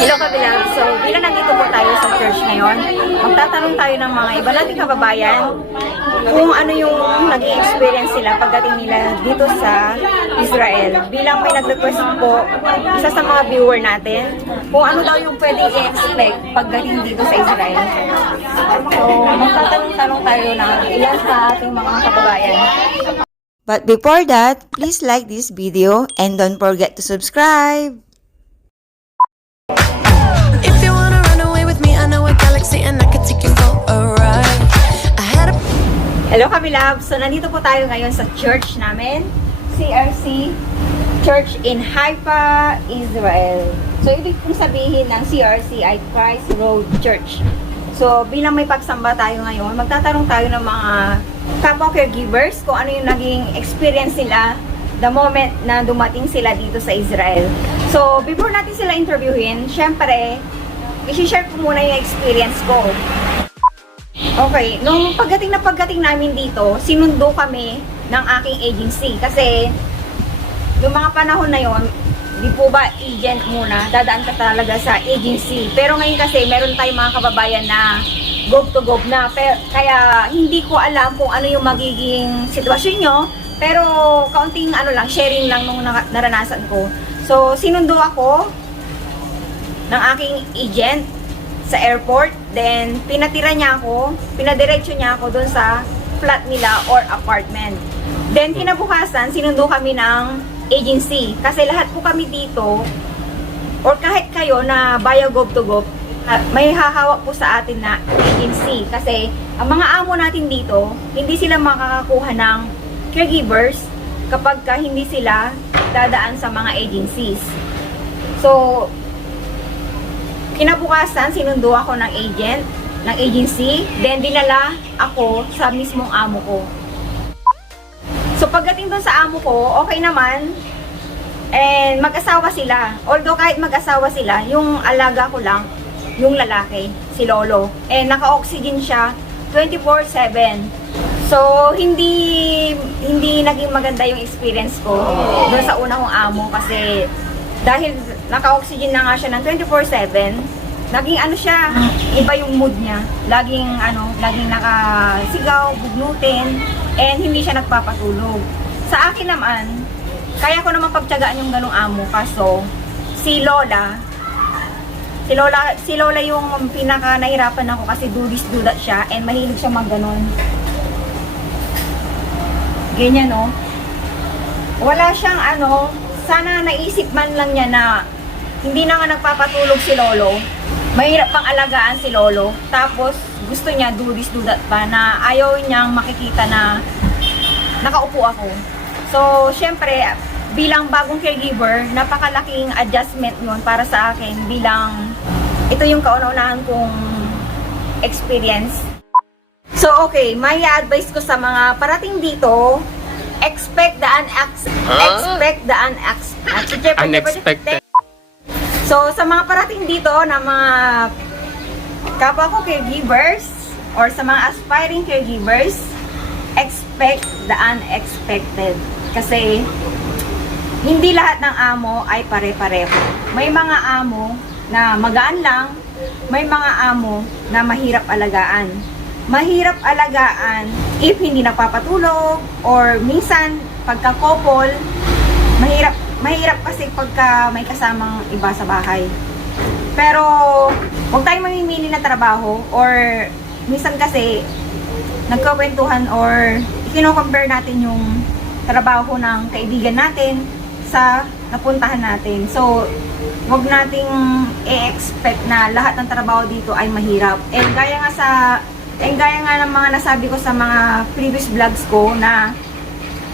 Hello kabilang. So, bilang nandito po tayo sa church ngayon, magtatanong tayo ng mga iba nating kababayan kung ano yung naging experience sila pagdating nila dito sa Israel. Bilang may nag-request po, isa sa mga viewer natin, kung ano daw yung pwedeng i-expect pagdating dito sa Israel. So, magtatanong-tanong tayo ng ilan sa ating mga kababayan. But before that, please like this video and don't forget to subscribe. If you wanna run away with me, I know a galaxy and I could take you for a ride. I had a Hello Kabilab! So nandito po tayo ngayon sa church namin, CRC Church in Haifa, Israel. So ibig kong sabihin ng CRC ay Christ Road Church. So bilang may pagsamba tayo ngayon, magtatanong tayo ng mga kapwa caregivers kung ano yung naging experience nila the moment na dumating sila dito sa Israel. So before natin sila interviewin, syempre, i-share ko muna yung experience ko. Okay, nung pagdating namin dito, sinundo kami ng aking agency. Kasi, yung mga panahon na yon, di po ba agent muna, dadaan ka talaga sa agency. Pero ngayon kasi, meron tayong mga kababayan na gob to gob na. Kaya, hindi ko alam kung ano yung magiging sitwasyon nyo. Pero, kaunting sharing lang nung naranasan ko. So, sinundo ako ng aking agent sa airport, then pinadiretso niya ako doon sa flat nila or apartment. Then kinabukasan, sinundo kami ng agency kasi lahat po kami dito or kahit kayo na via gob to gob, may hahawak po sa atin na agency kasi ang mga amo natin dito, hindi sila makakakuha ng caregivers kapag hindi sila dadaan sa mga agencies. So, kinabukasan, sinundo ako ng agency, then dinala ako sa mismong amo ko. So, pagdating doon sa amo ko, okay naman, and mag-asawa sila. Although, kahit mag-asawa sila, yung alaga ko lang, yung lalaki, si Lolo. And naka-oxygen siya 24/7. So, hindi naging maganda yung experience ko doon sa una kong amo kasi dahil naka-oxygen na nga siya ng 24/7, naging siya, iba yung mood niya. Laging nakasigaw, bugnutin, and hindi siya nagpapatulog. Sa akin naman, kaya ko naman pagtiyagaan yung ganong amo, kaso si Lola yung pinaka nahirapan ako kasi do this, do that siya, and mahilig siya mag-ganon. Ganyan, no? Wala siyang sana naisip man lang niya na hindi na nga nagpapatulog si Lolo. Mahirap pang alagaan si Lolo. Tapos gusto niya do this, do that pa na ayaw niyang makikita na nakaupo ako. So, syempre, bilang bagong caregiver, napakalaking adjustment yun para sa akin bilang ito yung kauna-unahan kong experience. So, okay, may advice ko sa mga parating dito, expect the unexpected. So, sa mga parating dito na mga kapwa ko caregivers or sa mga aspiring caregivers, expect the unexpected. Kasi, hindi lahat ng amo ay pare-pareho. May mga amo na magaan lang, may mga amo na mahirap alagaan. Mahirap alagaan if hindi napapatulog or minsan pagka-couple, mahirap kasi pagka may kasamang iba sa bahay. Pero huwag tayong mamimili na trabaho or minsan kasi nagkakwentuhan or kino-compare natin yung trabaho ng kaibigan natin sa napuntahan natin. So, huwag nating i-expect na lahat ng trabaho dito ay mahirap. And gaya nga ng mga nasabi ko sa mga previous vlogs ko na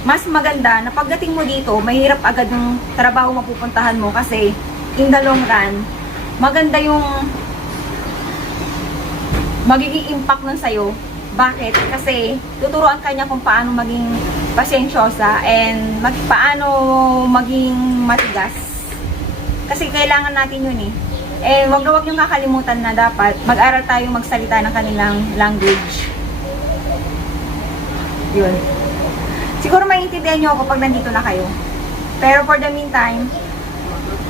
mas maganda na pagdating mo dito, mahirap agad yung trabaho mapupuntahan mo kasi in the long run, maganda yung magiging impact nun sa'yo. Bakit? Kasi tuturuan ka niya kung paano maging pasensyosa and paano maging matigas. Kasi kailangan natin yun eh. Eh, wag niyong kakalimutan na dapat mag-aral tayong magsalita ng kanilang language. Yun. Siguro maintindihan niyo ako pag nandito na kayo. Pero for the meantime,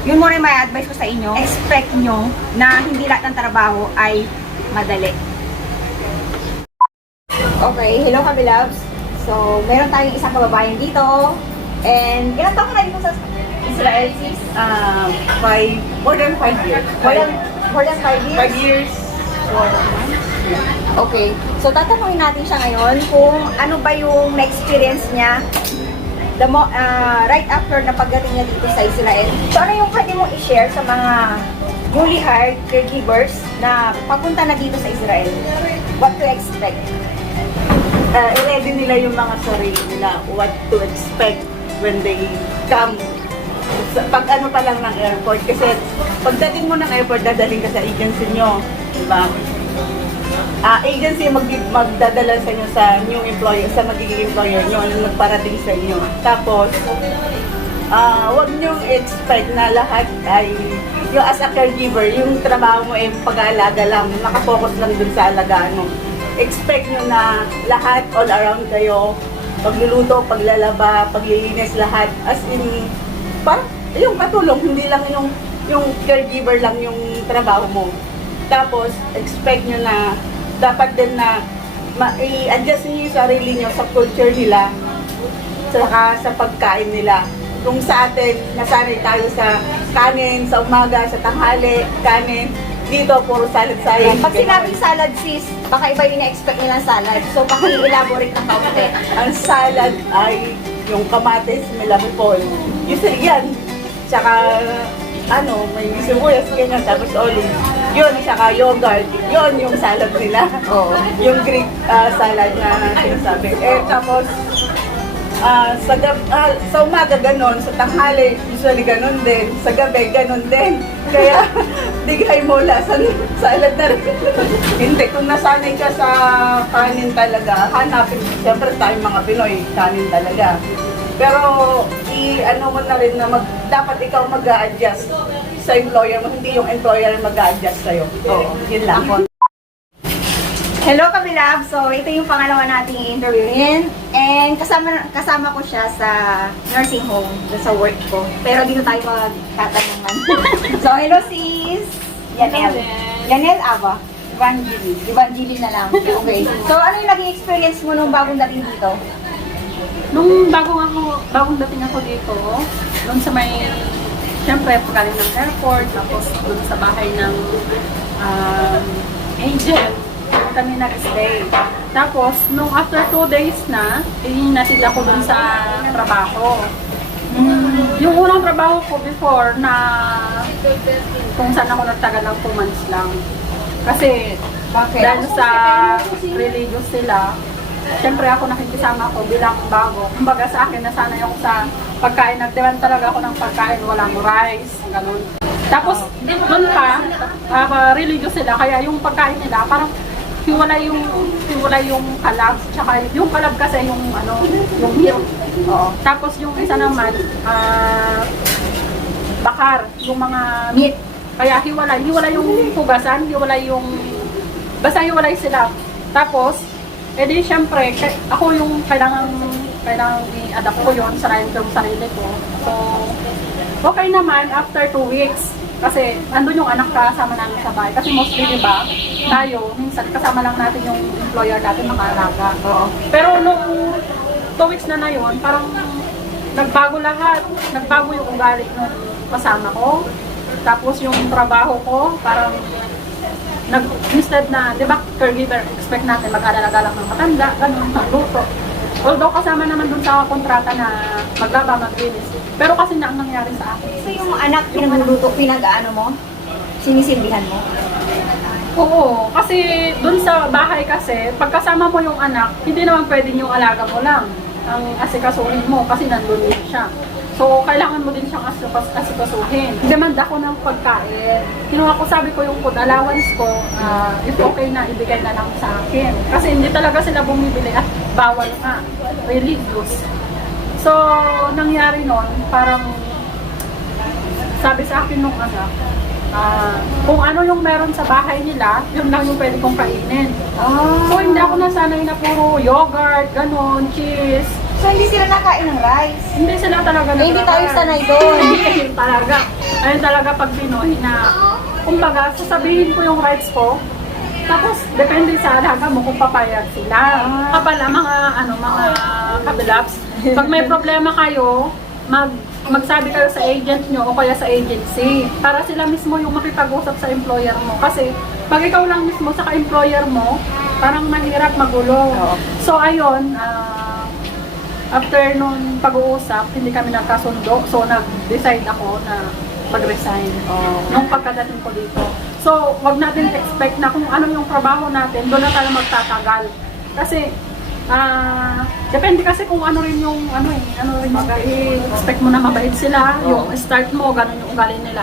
yun muna yung may advice ko sa inyo. Expect nyo na hindi lahat ng trabaho ay madali. Okay, hello kami loves. So, meron tayong isang kababayan dito. And ilang taon ka na dito sa Israel, sis? More than 5 years. More than 5 years? 5 years, 4 months. Okay. So, tatanungin natin siya ngayon kung ano ba yung na-experience niya right after na pagdating niya dito sa Israel. So, ano yung pwede mong i-share sa mga newly hired caregivers na papunta na dito sa Israel? What to expect? I-ready nila yung mga sarili nila, what to expect when they come. Pag ano pa lang ng airport. Kasi pagdating mo ng airport, dadaling ka sa agency nyo. Diba? Agency magdadala sa inyo sa new employer, sa magiging employer nyo, ano nagparating sa inyo. Tapos, wag nyo expect na lahat ay, yung as a caregiver, yung trabaho mo ay pag-aalaga lang, nakafocus lang dun sa alagaan mo. Expect nyo na lahat, all around kayo, pagluluto, paglalaba, paglilinis, lahat. As in, parang yung katulong, hindi lang yung caregiver lang yung trabaho mo. Tapos, expect nyo na dapat din na i-adjust nyo yung sarili nyo sa culture nila, saka sa pagkain nila. Kung sa atin, nasanay tayo sa kanin, sa umaga, sa tanghali, kanin, dito puro salad sayang. Pag sinabing salad, sis, baka iba yung na-expect nila salad. So, paki-elaborate ng kaunti. Ang salad ay yung kamatis, melapol. Yan. Tsaka, may sibuyas, ganyan, tapos olive. Yun, tsaka yogurt. Yun yung salad nila. Oo. Yung Greek salad na sinasabi. Tapos, sa umaga ganon, sa tanghali, usually ganon din. Sa gabi, ganon din. Kaya, digay mo lasan salad na rin. Hindi, kung nasanay ka sa kanin talaga, hanapin, siyempre tayong mga Pinoy, kanin talaga. Pero, ano mo na rin na dapat ikaw mag-a-adjust sa employer mo, hindi yung employer mag-a-adjust sa'yo. Oo, yun lang. Hello kami love. So, ito yung pangalawa nating interviewin. And kasama ko siya sa nursing home, sa work ko. Pero dito tayo magtatanungan. So, hello sis! Yanel. Yanel Ava. Evangeline na lang. Okay. So, ano yung naging experience mo nung bagong dating dito? Nung bagong dating ako dito, doon sa may, syempre, pagkaling ng airport, tapos doon sa bahay ng agent, kami nag-stay. Tapos, nung after 2 days na, hinatid ako doon sa trabaho. Yung unang trabaho ko before na kung saan ako nagtagal ng 2 months lang. Kasi, dahil sa religious sila, siyempre ako nakikisama ko bilang bago. Kumbaga sa akin, nasanay ako sa pagkain. Nag-demand talaga ako ng pagkain, walang rice, ganun. Tapos, doon pa, religious sila, kaya yung pagkain nila, parang hiwalay yung kalab, tsaka yung kalab kasi yung meat. Oo. Tapos yung isa naman, bakar, yung mga meat. Kaya hiwalay yung hugasan, basta hiwalay sila. Tapos, edi syempre, ako yung kailangan i-adapt ko yun, sarayin ko yung sarili ko. So, okay naman after 2 weeks. Kasi andun yung anak kasama namin sa bahay. Kasi mostly, di ba, tayo, minsan kasama lang natin yung employer natin makaalaga. Pero nung 2 weeks na yun, parang nagbago lahat. Nagbago yung ugali nung kasama ko. Tapos yung trabaho ko, parang instead na, di ba, caregiver, expect natin mag-alalaga lang ng matanda, ganun, magluto. Although kasama naman dun sa kontrata na maglaba, maglinis. Pero kasi na ang nangyari sa akin. So, yung anak pinagluto, pinag-ano mo? Sinisilbihan mo? Oo, kasi dun sa bahay kasi, pagkasama mo yung anak, hindi naman pwedeng yung alaga mo lang ang asikasuhin mo kasi nandun din siya. So, kailangan mo din siyang asikasuhin. Demand ako ng pagkain. Kinuha ko, sabi ko yung food allowance ko, if okay na, ibigay na lang sa akin. Kasi hindi talaga sila bumibili at bawal nga. Religious. So, nangyari nun, parang sabi sa akin nung anak, kung ano yung meron sa bahay nila, yun lang yung pwede kong kainin. So, hindi ako nasanay na puro yogurt, ganon, cheese. So, hindi sila nakain ng rice. Hindi sila talaga Eh, hindi tayo nag-prepare. sanay doon. Ayun talaga. Ayun talaga pag Pinoy na, kumbaga, sasabihin ko yung rights ko, tapos depende sa alaga mo kung papayag sila. Kapala mga kabilabs, pag may problema kayo, magsabi kayo sa agent nyo o kaya sa agency para sila mismo yung makipag-usap sa employer mo. Kasi pag ikaw lang mismo sa ka-employer mo, parang mahirap magulo. So ayun, after nung pag-uusap, hindi kami nagkasundo. So nag-decide ako na mag-resign nung pagkadating ko dito. So wag natin expect na kung ano yung trabaho natin, doon na tayo magtatagal. Kasi depende kasi kung ano rin yung expect mo na mabait sila, yung start mo, ganun yung ugali nila.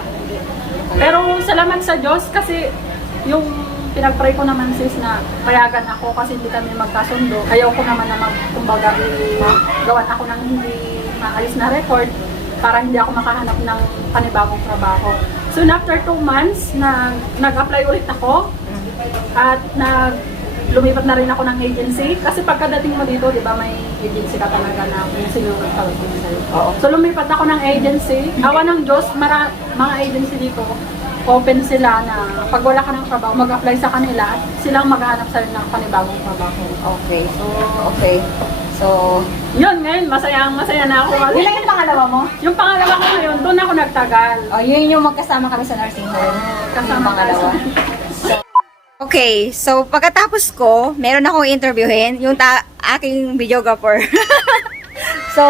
Pero salamat sa Diyos kasi yung pinag-pray ko naman sis na payagan ako kasi hindi kami magkasundo. Ayaw ko naman na kumbaga gawan ako ng hindi maayos na record para hindi ako makahanap ng panibagong trabaho. So after 2 months na nag-apply ulit ako at lumipat na rin ako ng agency kasi pagkadating mo dito, di ba, may agency ka talaga na yung sinunod tawag din sa'yo. So lumipat ako ng agency. Awa ng Diyos, mga agency dito, open sila na pag wala ka ng trabaho, mag-apply sa kanila at silang maghahanap sa'yo ng panibagong trabaho. Okay. So, Yun, ngayon, masaya na ako. yun lang yung pangalawa mo? Yung pangalawa ko ngayon, doon ako nagtagal. Yun yung magkasama kami sa nursing home. Kasama pangalawa. Okay, so pagkatapos ko, meron akong interviewin, yung aking videographer. So,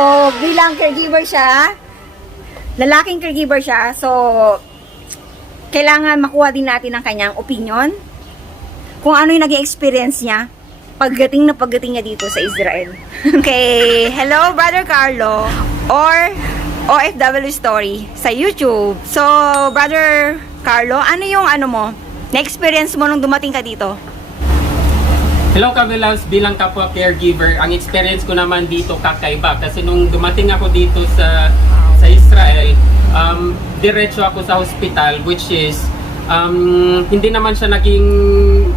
bilang caregiver siya, lalaking caregiver siya, so, kailangan makuha din natin ang kanyang opinion, kung ano yung naging experience niya, pagdating niya dito sa Israel. Okay, hello Brother Carlo, or OFW Story sa YouTube. So, Brother Carlo, ano yung na-experience mo nung dumating ka dito? Hello Kabilabs, bilang kapwa caregiver, ang experience ko naman dito kakaiba kasi nung dumating ako dito sa Israel, diretso ako sa hospital, which is hindi naman siya naging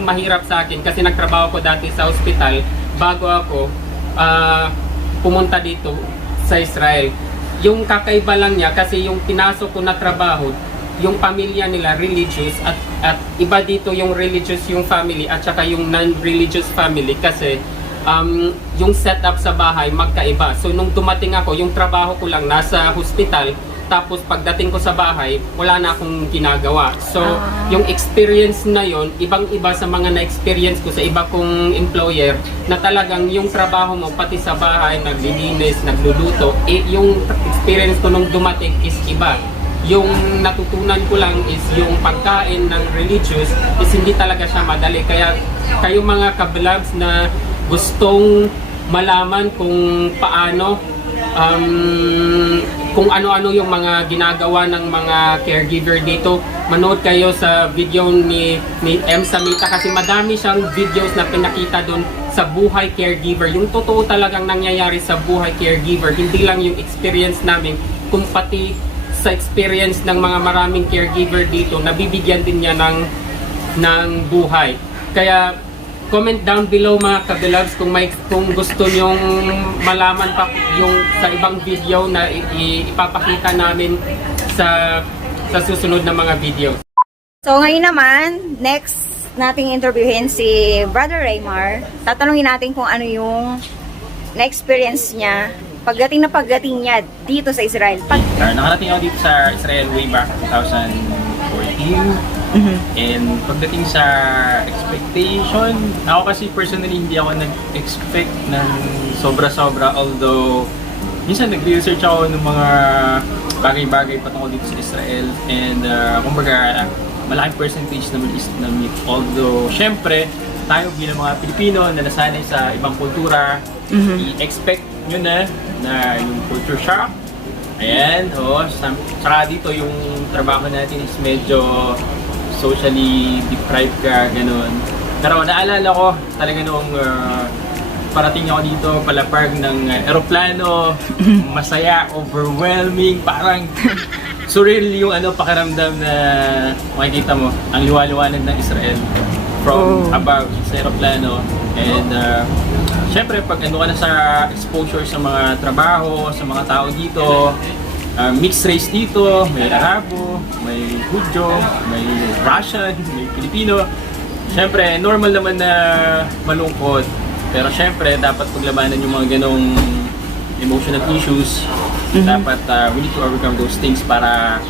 mahirap sa akin kasi nagtrabaho ko dati sa hospital bago ako pumunta dito sa Israel. Yung kakaiba lang niya kasi yung pinasok ko na trabaho, yung pamilya nila religious at iba dito yung religious yung family at saka yung non-religious family kasi yung setup sa bahay magkaiba. So nung dumating ako, yung trabaho ko lang nasa hospital, tapos pagdating ko sa bahay, wala na akong ginagawa. So yung experience na yon, ibang-iba sa mga na-experience ko sa iba kong employer na talagang yung trabaho mo pati sa bahay, naglilinis, nagluluto, yung experience ko nung dumating is iba. Yung natutunan ko lang is yung pagkain ng religious is hindi talaga siya madali. Kaya kayo mga kabilabs na gustong malaman kung paano kung ano-ano yung mga ginagawa ng mga caregiver dito, manood kayo sa video ni M. Samita kasi madami siyang videos na pinakita doon sa buhay caregiver. Yung totoo talagang nangyayari sa buhay caregiver, hindi lang yung experience namin, kung pati sa experience ng mga maraming caregiver dito, nabibigyan din niya ng buhay. Kaya comment down below mga kabilabs kung gusto nyong malaman pa yung sa ibang video na ipapakita namin sa susunod na mga video. So, ngayon naman, next nating interviewin si Brother Raymar. Tatanungin natin kung ano yung na-experience niya pagdating niya dito sa Israel. Nakarating ako dito sa Israel way back 2014. And pagdating sa expectation, ako kasi personally hindi ako nag-expect ng sobra-sobra, although minsan nag-research ako ng mga bagay-bagay patungkol dito sa Israel, and kumbaga malaking percentage naman is na-meet. Although syempre tayo bilang mga Pilipino na nasanay sa ibang kultura, i-expect nyo na yung culture shock. Ayan, saka dito yung trabaho natin is medyo socially deprived ka, ganun. Pero naalala ko talaga noong parating ako dito, palapag ng aeroplano, masaya, overwhelming, parang surreal yung pakiramdam na makikita mo ang liwa-liwanag ng Israel from above sa aeroplano. And syempre pag ano ka na sa exposure sa mga trabaho, sa mga tao dito, mixed race dito, may Arabo, may Hudyo, may Russian, may Pilipino. Syempre, normal naman na malungkot. Pero syempre, dapat paglabanan yung mga ganong emotional issues. Dapat we need to overcome those things para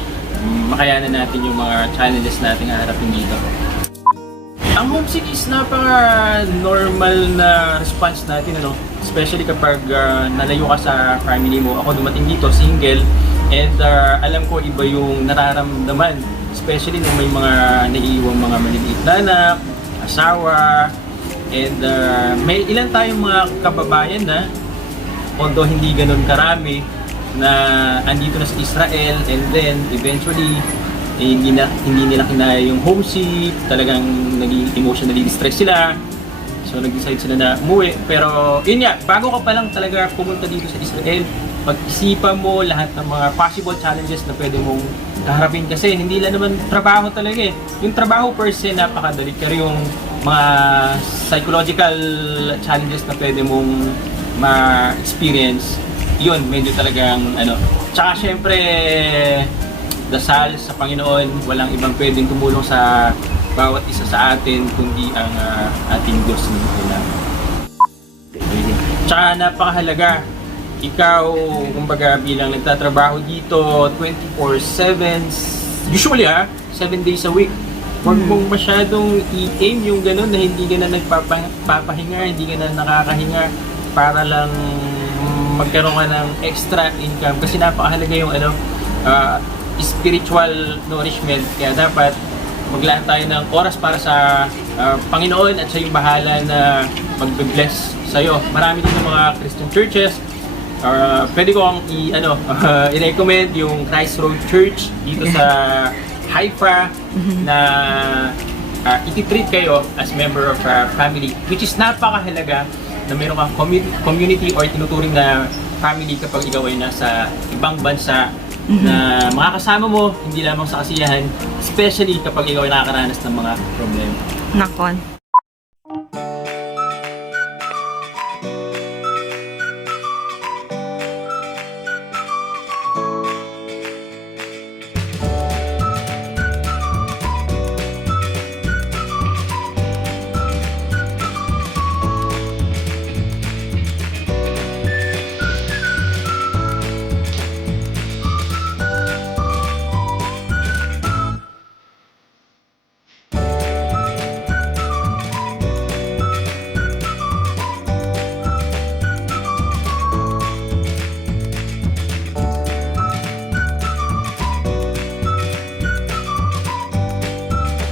makayanan natin yung mga challenges natin haharapin dito. Ang homesick is napaka-normal na response natin, ano? Especially kapag nalayo ka sa family mo. Ako dumating dito, single, and alam ko iba yung nararamdaman. Especially nung may mga naiiwang mga maliliit na anak, asawa, and may ilan tayong mga kababayan na, although hindi ganun karami, na andito na sa Israel, and then eventually hindi nila kinaya yung homesick, talagang naging emotionally distressed sila. So nag-decide sila na umuwi. Pero yun nga, bago ka pa lang talaga pumunta dito sa Israel, pag-isipan mo lahat ng mga possible challenges na pwede mong kaharapin, kasi hindi lang naman trabaho talaga eh. Yung trabaho per se napakadali, pero yung mga psychological challenges na pwede mong ma-experience, yun, medyo talagang ano. Tsaka syempre, dasal sa Panginoon, walang ibang pwedeng tumulong sa bawat isa sa atin kundi ang ating Diyos na natin. Tsaka napakahalaga, ikaw, kumbaga bilang nagtatrabaho dito 24/7, usually 7 days a week, huwag mong masyadong i-aim yung gano'n na hindi ka na nagpapahinga, hindi ka na nakakahinga para lang magkaroon ka ng extra income, kasi napakahalaga yung spiritual nourishment. Kaya dapat maglaan tayo ng oras para sa Panginoon, at siya yung bahala na magbe-bless sa'yo. Marami din ng mga Christian churches. Pwede ko ang i-recommend yung Christ Road Church dito sa Haifa, na iti-treat kayo as member of a family, which is napakahalaga na mayroon kang community or tinuturing na family kapag ikaw ay nasa ibang bansa, na makakasama mo hindi lamang sa kasiyahan, especially kapag ikaw ay nakakaranas ng mga problema. Nakon.